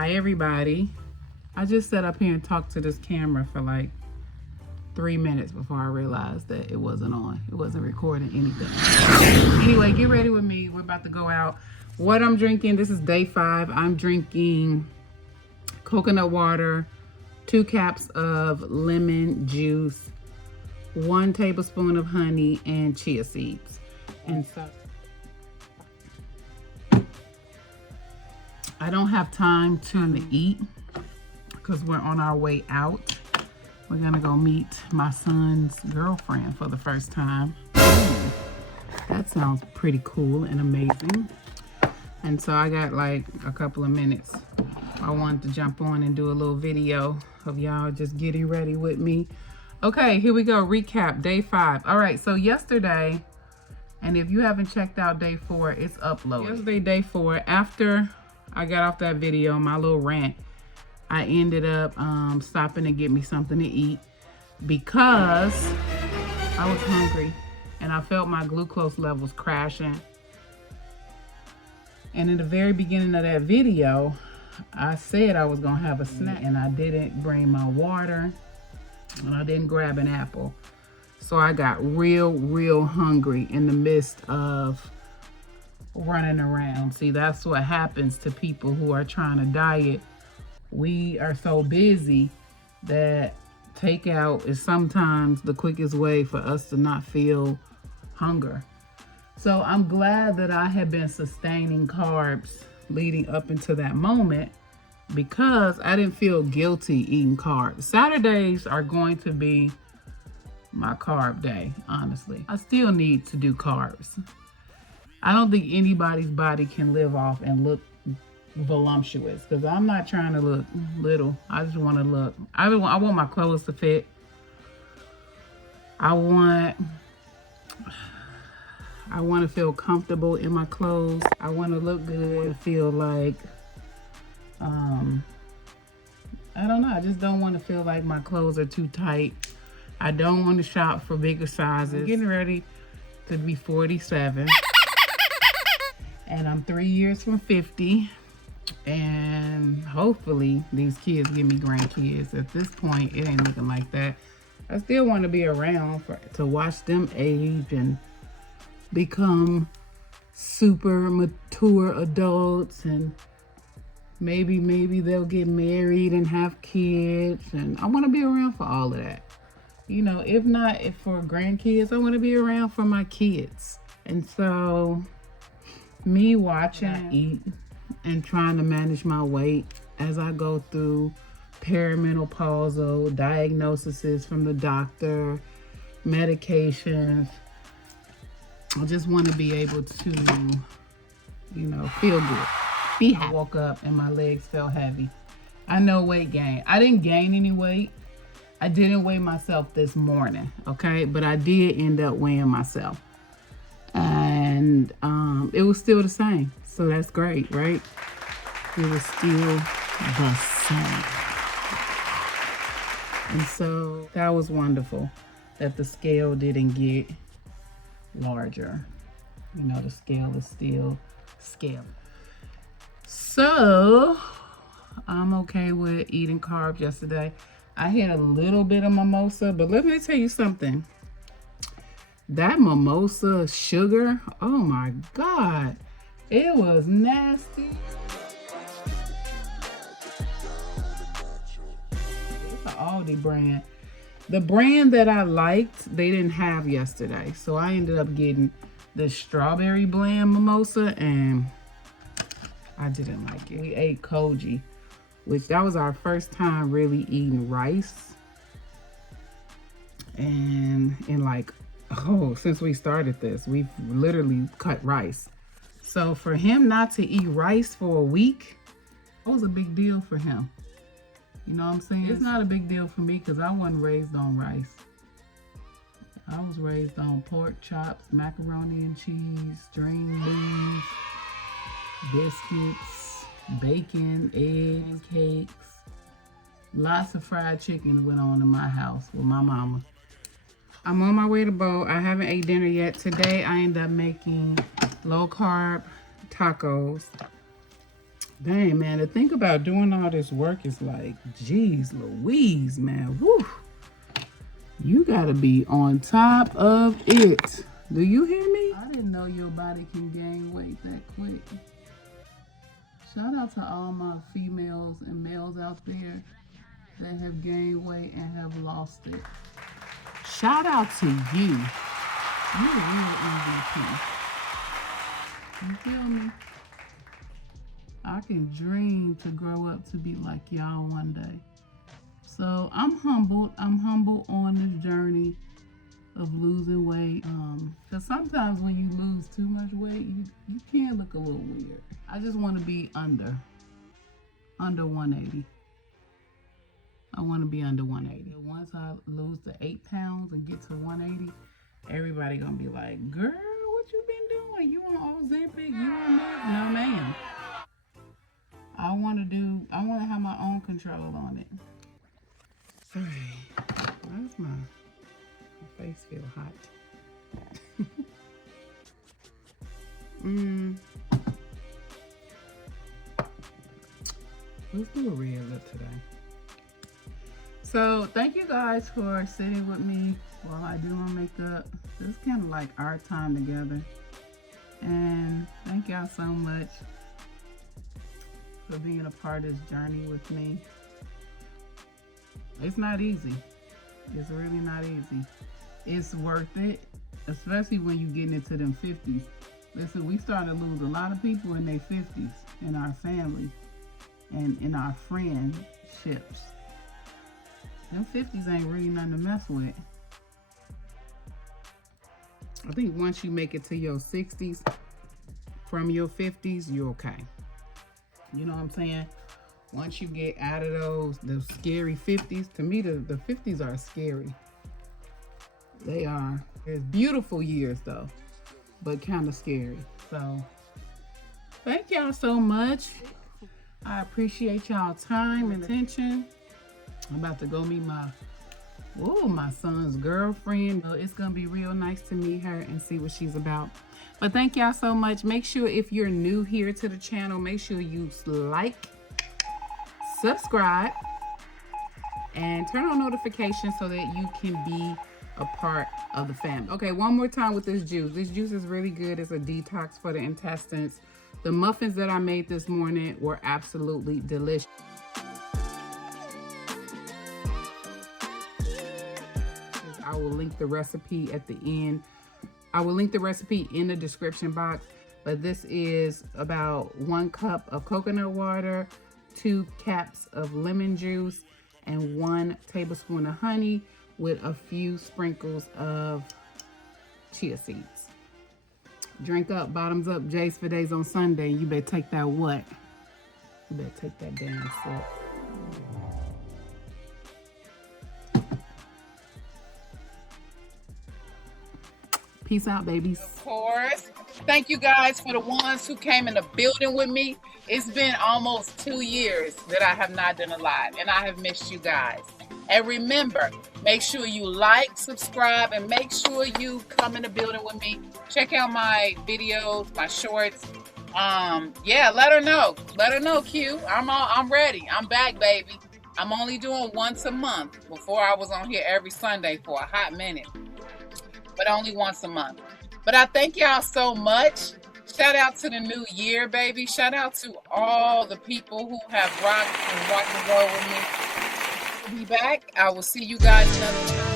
Hi everybody. I just sat up here and talked to this camera for like 3 minutes before I realized that it wasn't on. It wasn't recording anything. Anyway, get ready with me. We're about to go out. What I'm drinking, this is day 5. I'm drinking coconut water, 2 caps of lemon juice, 1 tablespoon of honey, and chia seeds. And so I don't have time to eat because we're on our way out. We're gonna go meet my son's girlfriend for the first time. Ooh, that sounds pretty cool and amazing. And so I got like a couple of minutes. I wanted to jump on and do a little video of y'all just getting ready with me. Okay, here we go. Recap, day 5. All right, so yesterday, and if you haven't checked out day 4, it's uploaded. Yesterday, day 4, after I got off that video, my little rant, I ended up stopping to get me something to eat because I was hungry and I felt my glucose levels crashing. And in the very beginning of that video, I said I was gonna have a snack and I didn't bring my water and I didn't grab an apple. So I got real hungry in the midst of running around. See, that's what happens to people who are trying to diet. We are so busy that takeout is sometimes the quickest way for us to not feel hunger. So I'm glad that I have been sustaining carbs leading up into that moment because I didn't feel guilty eating carbs. Saturdays are going to be my carb day, honestly. I still need to do carbs. I don't think anybody's body can live off and look voluptuous because I'm not trying to look little. I just want to look. I want my clothes to fit. I want to feel comfortable in my clothes. I want to look good. Feel like I don't know. I just don't want to feel like my clothes are too tight. I don't want to shop for bigger sizes. I'm getting ready to be 47. And I'm 3 years from 50. And hopefully these kids give me grandkids. At this point, it ain't looking like that. I still want to be around to watch them age and become super mature adults. And maybe they'll get married and have kids. And I want to be around for all of that. You know, if for grandkids, I want to be around for my kids. And so me watching I eat and trying to manage my weight as I go through perimenopausal diagnoses from the doctor, medications. I just want to be able to, you know, feel good. Be happy. I woke up and my legs felt heavy. I know weight gain. I didn't gain any weight. I didn't weigh myself this morning, okay? But I did end up weighing myself. And it was still the same. So that's great, right? It was still the same. And so that was wonderful that the scale didn't get larger. You know, the scale is still scaling. So I'm okay with eating carbs yesterday. I had a little bit of mimosa, but let me tell you something. That mimosa sugar, oh my God, it was nasty. It's an Aldi brand. The brand that I liked, they didn't have yesterday. So I ended up getting the strawberry blend mimosa and I didn't like it. We ate koji, which that was our first time really eating rice. And since we started this, we've literally cut rice. So for him not to eat rice for a week, that was a big deal for him. You know what I'm saying? It's not a big deal for me because I wasn't raised on rice. I was raised on pork chops, macaroni and cheese, string beans, biscuits, bacon, eggs, cakes. Lots of fried chicken went on in my house with my mama. I'm on my way to bowl. I haven't ate dinner yet. Today I ended up making low carb tacos Dang, man, to think about doing all this work is like, geez Louise, man. Woo. You gotta be on top of it. Do you hear me? I didn't know your body can gain weight that quick. Shout out to all my females and males out there that have gained weight and have lost it. Shout out to you. You're a real MVP. You feel me? I can dream to grow up to be like y'all one day. So I'm humbled. I'm humbled on this journey of losing weight. Because sometimes when you lose too much weight, you can look a little weird. I just want to be under 180. I want to be under 180. Once I lose the 8 pounds and get to 180, everybody gonna be like, girl, what you been doing? You on Ozempic? You on that? No, ma'am. I want to have my own control on it. Sorry. Why's my face feel hot? Let's do a real look today. So thank you guys for sitting with me while I do my makeup. This is kind of like our time together. And thank y'all so much for being a part of this journey with me. It's not easy. It's really not easy. It's worth it, especially when you get into them 50s. Listen, we started to lose a lot of people in their 50s in our family and in our friendships. Them 50s ain't really nothing to mess with. I think once you make it to your 60s, from your 50s, you're okay. You know what I'm saying? Once you get out of those scary 50s, to me, the 50s are scary. They are. It's beautiful years though, but kind of scary. So thank y'all so much. I appreciate y'all time and attention. I'm about to go meet my son's girlfriend. It's gonna be real nice to meet her and see what she's about. But thank y'all so much. Make sure if you're new here to the channel, make sure you like, subscribe, and turn on notifications so that you can be a part of the family. Okay, one more time with this juice. This juice is really good. It's a detox for the intestines. The muffins that I made this morning were absolutely delicious. I will link the recipe at the end. I will link the recipe in the description box. But this is about 1 cup of coconut water, 2 caps of lemon juice, and 1 tablespoon of honey with a few sprinkles of chia seeds. Drink up, bottoms up, J's for days on Sunday. You better take that what? You better take that damn sip. Peace out, babies. Of course. Thank you guys for the ones who came in the building with me. It's been almost 2 years that I have not done a live, and I have missed you guys. And remember, make sure you like, subscribe, and make sure you come in the building with me. Check out my videos, my shorts. Yeah, let her know. Let her know, Q. I'm ready. I'm back, baby. I'm only doing once a month. Before I was on here every Sunday for a hot minute, but only once a month. But I thank y'all so much. Shout out to the new year, baby. Shout out to all the people who have rocked and roll with me. Be back. I will see you guys another time.